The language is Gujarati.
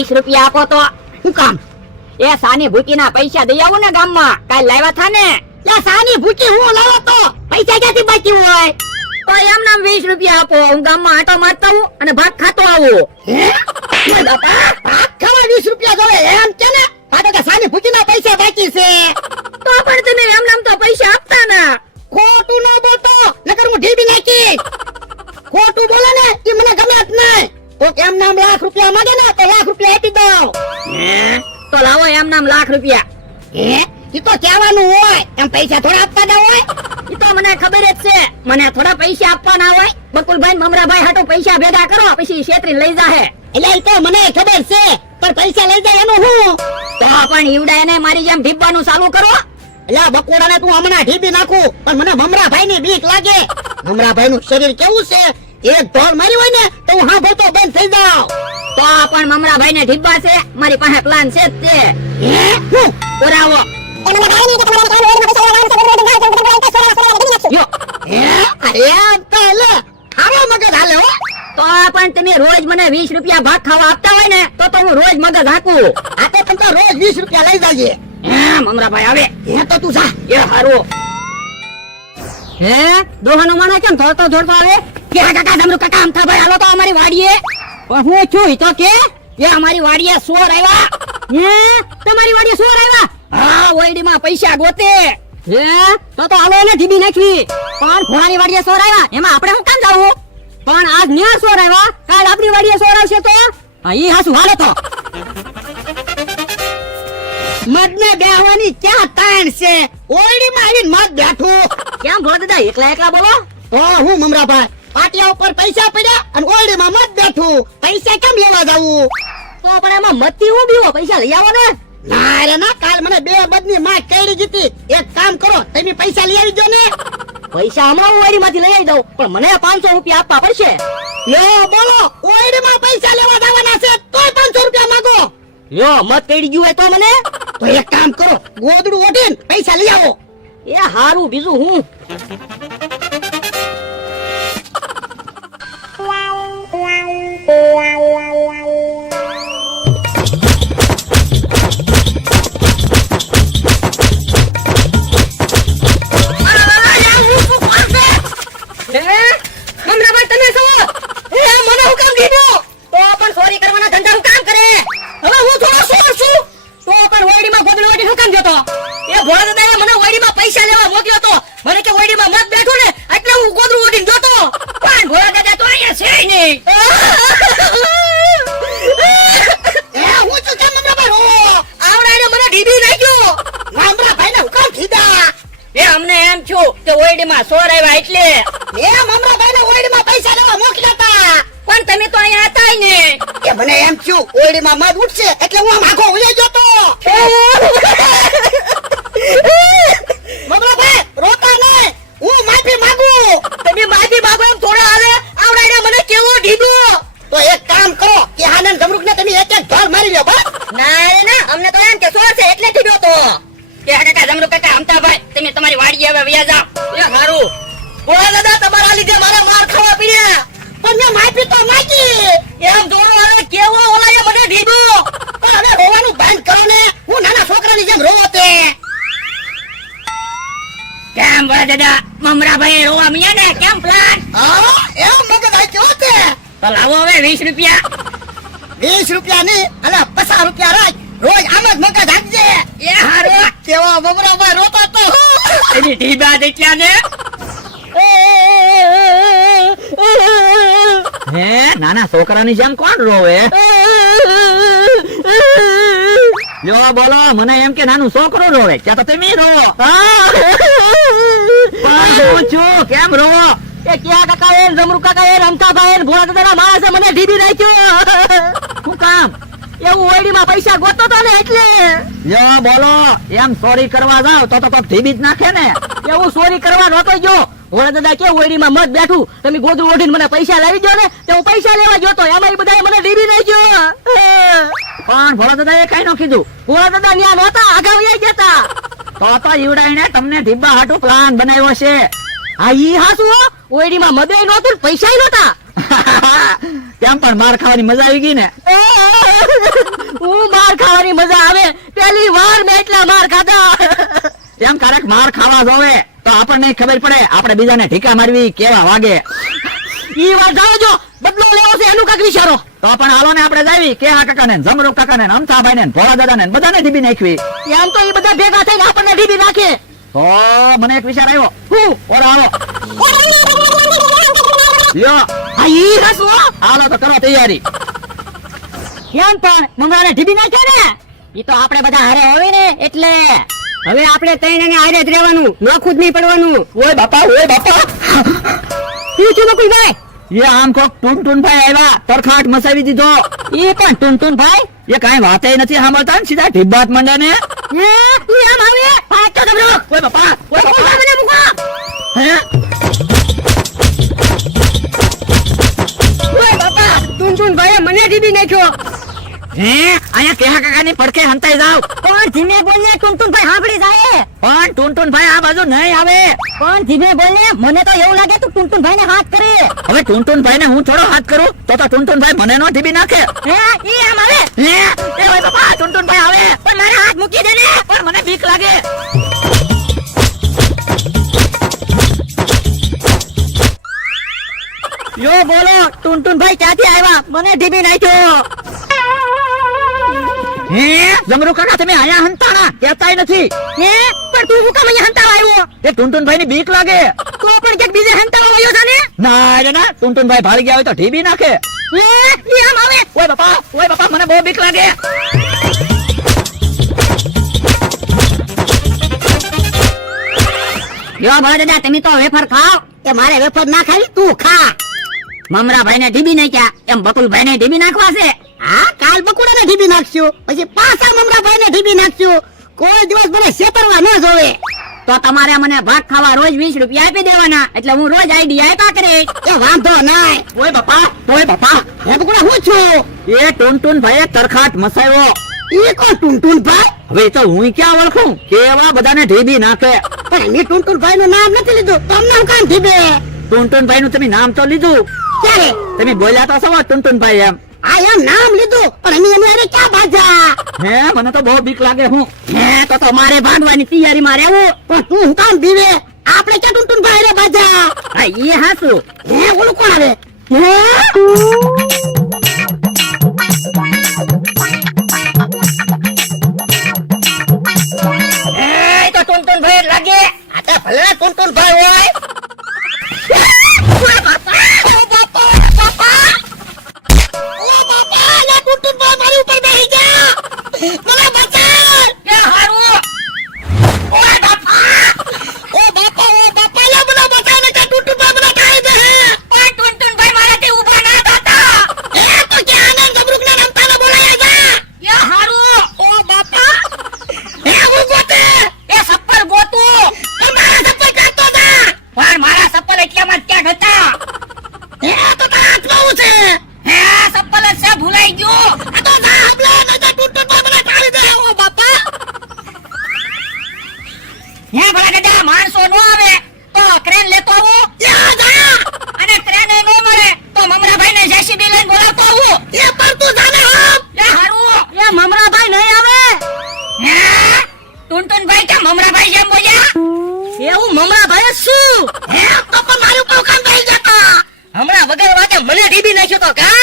20 રૂપિયા આપો તો. શું કામ? એ સાની ભૂકીના પૈસા દઈ આવો ને ગામમાં, કાલ લાવ્યા થા ને. લા સાની ભૂકી હું લાવો તો પૈસા ક્યાંથી બાકી હોય? તો એમ નામ 20 રૂપિયા આપો, હું ગામમાં આટો મારતો આવું અને ભાત ખાતો આવું. હે ઓય બાપા, ભાત ખાવા 20 રૂપિયા જોવે એમ કે ને? આ તો સાની ભૂકીના પૈસા બાકી છે. તો પણ તમે એમ નામ તો પૈસા આપતા ના. ખોટું ન બોલતો, નકર હું ઢીબી નાખી. ખોટું બોલે ને ઈ મને ગમે જ નહીં. તો એમ નામ લાખ રૂપિયા માંગે ને તો લાખ રૂપિયા આપી દઉં. તો લાવો એમ નામ લાખ રૂપિયા. હે ઈ તો કહેવાનું હોય, એમ પૈસા થોડા આપવાના હોય. ઈ તો મને ખબર જ છે, મને થોડા પૈસા આપવાના હોય. બકુલભાઈ મમરાભાઈ હાટુ પૈસા ભેગા કરો, પછી છેતરી લઈ જાહે. એટલે ઈ તો મને ખબર છે, પણ પૈસા લઈ જાય એનું હું? તો પણ ઈવડા એને મારી જેમ ઢીબવાનું ચાલુ કરો. એટલે બકોડાને તું હમણાં ઢીબી નાખું, પણ મને મમરાભાઈ ની બીક લાગે. મમરાભાઈ નું શરીર કેવું છે, એક ઢોર મારી હોય ને તો હું સાંભળતો બંધ થઈ જાઉં. તો પણ મમરાભાઈ ને ઢીબા છે, મારી પાસે પ્લાન છે જ તે. હે હું પુરાવો. યો હે અરે તો લે ખારો મગજ હાલે હો. તો પણ તમે રોજ મને 20 રૂપિયા ભાત ખાવા આપતા હોય ને તો હું રોજ મગજ હાકું. આ તો પણ તો રોજ 20 રૂપિયા લઈ જાજે. મમરાભાઈ આવે. હે તો તું જા. એ હારું. હે દોહાનો માણા કેમ ધોડતો આવે? કે કાકા જમરૂ કાકા આમ થા ભાઈ, હાલો તો અમારી વાડીએ. પણ હું છું તો કે એ અમારી વાડીએ સોર આવ્યા. હે તમારી વાડીએ સોર આવ્યા? હા, ઓયડીમાં પૈસા ગોતે. હે તો હાલો ને ઢીબી નાખવી. પણ ઘોડાની વાડીએ સોર આવ્યા, એમાં આપણે શું કામ જાવું? પણ આજ ન્યા સોર આવ્યા, કાલ આપણી વાડીએ સોર આવશે તો હા ઈ હાસુ હાલો તો. મદ ને બેહવાની ક્યાં તાણ છે? ઓરડીમાં આવીને મદ બેઠું. કેમ ભોળા દાદા એકલા એકલા બોલો? તો હું મમરાભાઈ પાટિયા ઉપર પૈસા પડ્યા અને ઓરડીમાં મદ બેઠું. પૈસા કેમ લેવા જાવું? તો પણ એમાં મતી હું બીવો, પૈસા લઈ આવો ને. ના રે ના, કાલ મને 2 બદની માં કેડી જીતી. એક કામ કરો, તમે પૈસા લઈ આવી જો ને. પૈસા હમણાં હું વાડીમાંથી લઈ આવી દઉં, પણ મને 500 રૂપિયા આપવા પડશે. યો બોલો, ઓરડીમાં પૈસા લેવા જવાના છે તોય 500 રૂપિયા માંગો? યો મત કેડી ગયું હોય તો મને. તો એક કામ કરો, ગોદડું ઓઢીને પૈસા લઈ આવો. એ હારું, બીજું હું. મમરાભાઈ તમે શું? મને હું કામ કીધું? તો પણ ચોરી કરવાના ધંધાનું કામ કરે. હવે હું થોડો ચોર છું, તો પણ વાડીમાં ગોદડું ઓઢી શું કામ જતો? એ ભોળા દાદાએ મને વાડીમાં પૈસા લેવા મોકલ્યો તો. મને કે વાડીમાં મત બેઠું ને એટલે હું ગોદડું ઓઢીને જોતો. પણ ભોળા દાદા તો અહીંયા છે નહીં. હું છું કેમ મમરાભાઈ રો? આવડાને મને ઢીબી નાખ્યો. મમરાભાઈ ને હુકમ કીધા. એ અમને એમ છું કે વાડીમાં ચોર આવ્યા એટલે. એ મમરાભાઈ ને ઓરડીમાં પૈસા લેવા મોકલ્યા હતા. પણ તમે તો અહીંયા હતા ને. એ મને એમ થયું ઓરડીમાં મધ ઉઠશે એટલે હું આમ આખો ઉઈ ગયો તો. મમરાભાઈ રોતા નહીં, હું માફી માંગુ. તમે માફી માંગો એમ થોડા હાલે? આવડાને મને કેવો ઢીબો. તો એક કામ કરો કે આનંદ જમરૂક ને તમે એક ઢોર મારી લ્યો બસ. ના રે ના, અમને તો એમ કે ચોર છે એટલે ઢીબો તો. કે કાકા જમરૂ કાકા અમતાભાઈ તમે તમારી વાડીએ હવે વયા જાઓ. એ હારું. ભોળા દાદા તમારા લીધે મારા માર ખાવા પડ્યા. પણ મેં માફી તો માંગી. એમ જોડો હાલે કેવો ઓલાએ મને ઢીબો. પણ હવે રોવાનું બંધ કરો ને, હું નાના છોકરાની જેમ રોવો તે. કેમ ભોળા દાદા મમરાભાઈ રોવા મિયા ને કેમ પ્લાન? હા એમ મગજ આઈ કેવો તે? તો લાવો હવે 20 રૂપિયા. 20 રૂપિયા ની અને 50 રૂપિયા રાખ. રોજ આમ જ મગજ આપજે. એ હારું. કેવા મમરાભાઈ રોતા તો. એની ઢીબા દેખ્યા ને. હે નાના છોકરાની જેમ કોણ રોવે? યો બોલો, મને એમ કે નાનું છોકરો રોવે, ત્યાં તો તમે રોવો. પણ હું છું કેમ રોવો? એ ક્યાં કાકા એ જમરૂ કાકા એ રમતાભાઈ ભોળા દાદાના માણસે મને ઢીબી નાખ્યો. શું કામ? એવું ઓયડીમાં પૈસા ગોતો તો ને એટલે. યો બોલો, એમ ચોરી કરવા જાવ તો ઢીબી જ નાખે ને. એવું ચોરી કરવા નતો ગયો. ભોળા દાદા કે ઓયડીમાં મત બેઠું, તમે ગોદડું ઓઢીને મને પૈસા લાવી દો ને, તો હું પૈસા લેવા ગયો. એમાં બધાએ મને ઢીબી નાખ્યો. પણ ભોળા દાદાએ કઈ ન કીધું. ભોળા દાદા ન્યા નહોતા, આગળ વયા ગયા તો ઈવડાઈને તમને ઢીબા હાટુ પ્લાન બનાવ્યો છે. હા ઈ હાસુ ઓયડીમાં મદે નહોતું, પૈસા નહોતા. કેમ પણ માર ખાવાની મજા આવી ગઈ ને. વાર મેં એટલા માર ખાધા. એમ ક્યારેક માર ખાવા જોવે તો આપણને ખબર પડે આપણે બીજાને ઠીકા મારવી કેવા વાગે. ઈ વાત જાણો છો, બદલો લેવો છે એનું કાંઈક વિચારો. તો પણ હાલો ને આપણે જાવી કેહા કાકાને ને જમરૂક કાકાને ને અમથાભાઈ ને ભોળા દાદાને ને બધાને ઢીબી નાખવી. એમ તો ઈ બધા ભેગા થઈને આપણને ઢીબી નાખે. તો મને એક વિચાર આવ્યો. હું ઓરો હાલો લ્યો આ ઈ રસ હો. હાલો તો કરો તૈયારી. કેમ પણ મમરાને ઢીબી નાખે ને ઈ તો આપણે બધા હારે હોય ને એટલે હવે આપણે ત્રણે હારે જ રહેવાનું, નોખું જ નહીં પડવાનું. ઓય બાપા શું છું બકુલભાઈ? એ આમ કોક ટુનટુનભાઈ આવ્યા તરખાટ મસાવી દીધો. ઈ પણ ટુનટુનભાઈ એ કાંઈ વાતે નથી સાંભળતા ને સીધા ઢીબાત માંડે ને. હે ઈ આમ આવે પાછો જબરો. ઓય બાપા ઓય બાપા મને મૂકો. હે ઓય બાપા ટુનટુનભાઈએ મને ઢીબી નાખ્યો. હે અહીંયા કેહા કાકાની પડખે હંતાઈ જાવ. પણ ધીમે બોલને ટુનટુનભાઈ સાંભળી જાય. પણ ટુનટુનભાઈ આ બાજુ નહીં આવે. પણ ધીમે બોલને, મને તો એવું લાગે તું ટુનટુનભાઈને હાથ કરે. હવે ટુનટુનભાઈને હું થોડો હાથ કરું તો ટુનટુનભાઈ મને નો ઢીબી નાખે. હે ઈ આમ આવે. હે એ ઓય બાપા ટુનટુનભાઈ આવે પણ મારા હાથ મૂકી દે ને. પણ મને બીક લાગે. યો બોલો, ટુનટુનભાઈ ક્યાંથી આવ્યા? મને ઢીબી નાખ્યો. હે જમરૂ કાકા તમે અહીંયા હંતાણા કહેતાય નથી. હે પણ તું શું કામ અહીંયા હંતાવા આવ્યો? એ ટુનટુનભાઈની બીક લાગે. તો પણ ક્યાંક બીજે હંતાવા આવ્યો છે ને? ના રે ના ટુનટુનભાઈ ભાળી ગયા હોય તો ઢીબી નાખે. હે ઈ આમ આવે. ઓય બાપા મને બહુ બીક લાગે. યો ભલે દાદા તમે તો વેફર ખાઓ. એ મારે વેફર ના ખાવી, તું ખા. મમરાભાઈને ઢીબી નાખ્યા એમ બકુલભાઈને ઢીબી નાખવા છે. હા કાલ બકુડાને ઢીબી નાખશું, પછી પાછા મમરાભાઈને ઢીબી નાખશું. કોઈ દિવસ મને છેતરવા ન જોવે. તો તમારે મને ભાગ ખાવા રોજ 20 રૂપિયા આપી દેવાના, એટલે હું રોજ આઈડી આપ્યા કરીશ. એ વાંધો નહીં. ઓય બાપા હે બકુડા હું છું? એ ટુનટુનભાઈએ તરખાટ મસાવ્યો. ઈ કોણ ટુનટુનભાઈ? હવે એ તો હું ક્યાં ઓળખું કેવા બધાને ઢીબી નાખે. પણ મેં ટુનટુનભાઈનું નામ નથી લીધું, તમને હું કામ ઢીબે? ટુનટુનભાઈનું તમે નામ તો લીધું. ક્યારે? તમે બોલ્યા તો સવા ટુનટુનભાઈ એમ. આ એમ નામ લીધું, પણ અમે એને હારે ક્યાં બાજા? હે મને તો બહુ બીક લાગે. હું હે તો મારે ભાગવાની તૈયારીમાં રહેવું. પણ તું હું કામ બીવે? આપણે ક્યાં ટુનટુનભાઈ રે બાજા? હા એ હાસું. હે ઓલું કોણ આવે? હે એ તો ટુનટુનભાઈ લાગે. આ તો ભલે ટુનટુનભાઈ હોય. ઓય બાપા! ઓ બાપા! બાપા! ઓ બાપા! લા ટુનટુનભાઈ મારી ઉપર બેસી જા. મને બચાવ! એ હારું. ઓય બાપા! ઓ બાપા! ઓ બાપા! લા મને બચાવ ને કે ટુનટુનભાઈ મને ખાઈ દે. ઓય ટુનટુનભાઈ મારાથી ઊભા ના થતા. એ તો કે આનંદ જબરૂકના રમતાને બોલાયા જા. એ હારું. ઓ બાપા! હે હું ગોતે. એ સપ્પર ગોતું. મારા સપોર્ટ કરતો જા. પણ મારા સપ્પલ એટલામાં જ ક્યાંક હતા. હે તો તારા હાથમાં હું છે. હે સપ્પલ જ છે ભૂલાઈ ગયું. આ તો જા હમલે નજર ટુનટુનભાઈ મને ખાઈ દે. ઓ બાપા! હે ભલા દાદા માણસો નો આવે તો ક્રેન લેતો આવું. યા જા. અને ક્રેન નો મળે તો મમરાભાઈને જેસીબી લઈને બોલાવતો આવું. એ પર તું જાને હમ. એ હારું. એ મમરાભાઈ નહીં આવે. હે ટુનટુનભાઈ કે મમરાભાઈ જેમ બોલ્યા. એવું મમરાભાઈ શું? હે તો પણ મારી ઉપર કામ થઈ જતા. હમણાં વગર વાગે મને ઢીબી નાખ્યો તો કા?